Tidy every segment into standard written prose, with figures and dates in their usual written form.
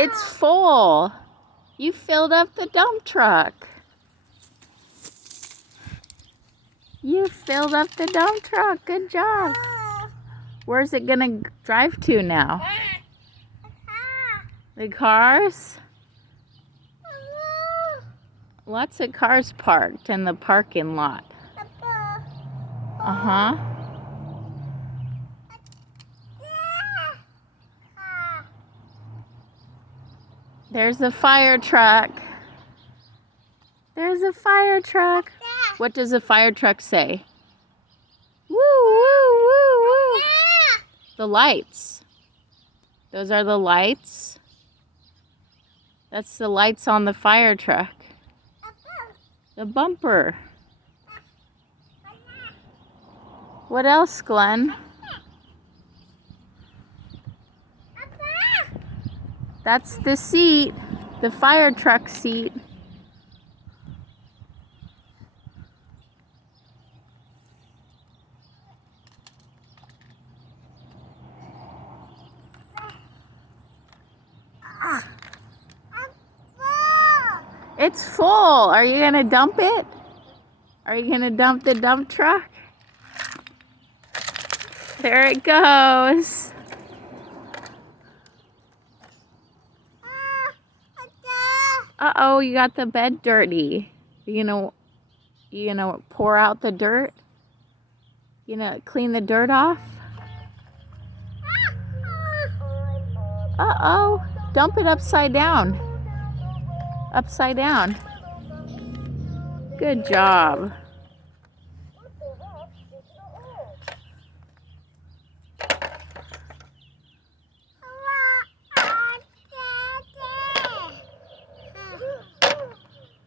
It's full. You filled up the dump truck. You filled up the dump truck. Good job. Where's it gonna drive to now? The cars? Lots of cars parked in the parking lot. Uh-huh. There's a fire truck. There's a fire truck. What does a fire truck say? Woo, woo, woo, woo. The lights. Those are the lights. That's the lights on the fire truck. The bumper. What else, Glenn? That's the seat, the fire truck seat. It's full. Are you gonna dump it? Are you gonna dump the dump truck? There it goes. Uh-oh, you got the bed dirty. You gonna pour out the dirt? You gonna clean the dirt off? Uh-oh, dump it upside down. Upside down. Good job.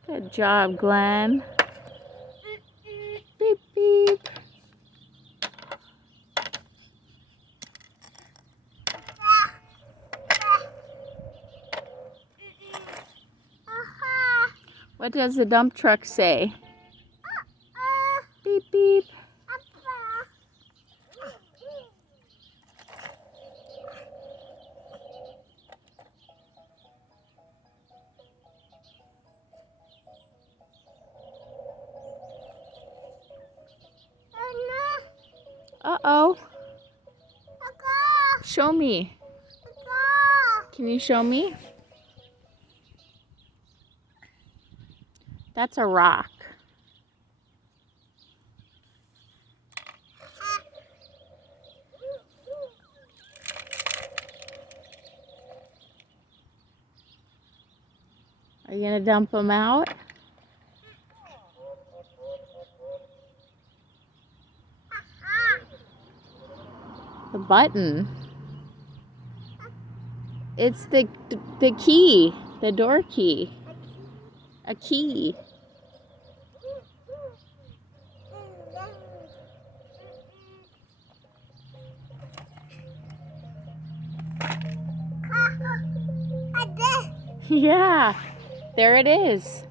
Good job, Glenn. Beep, beep. What does the dump truck say? Beep, beep. Uh-oh. Show me. Can you show me? That's a rock. Are you gonna dump them out? The button. It's the key, the door key. A key. Yeah, there it is.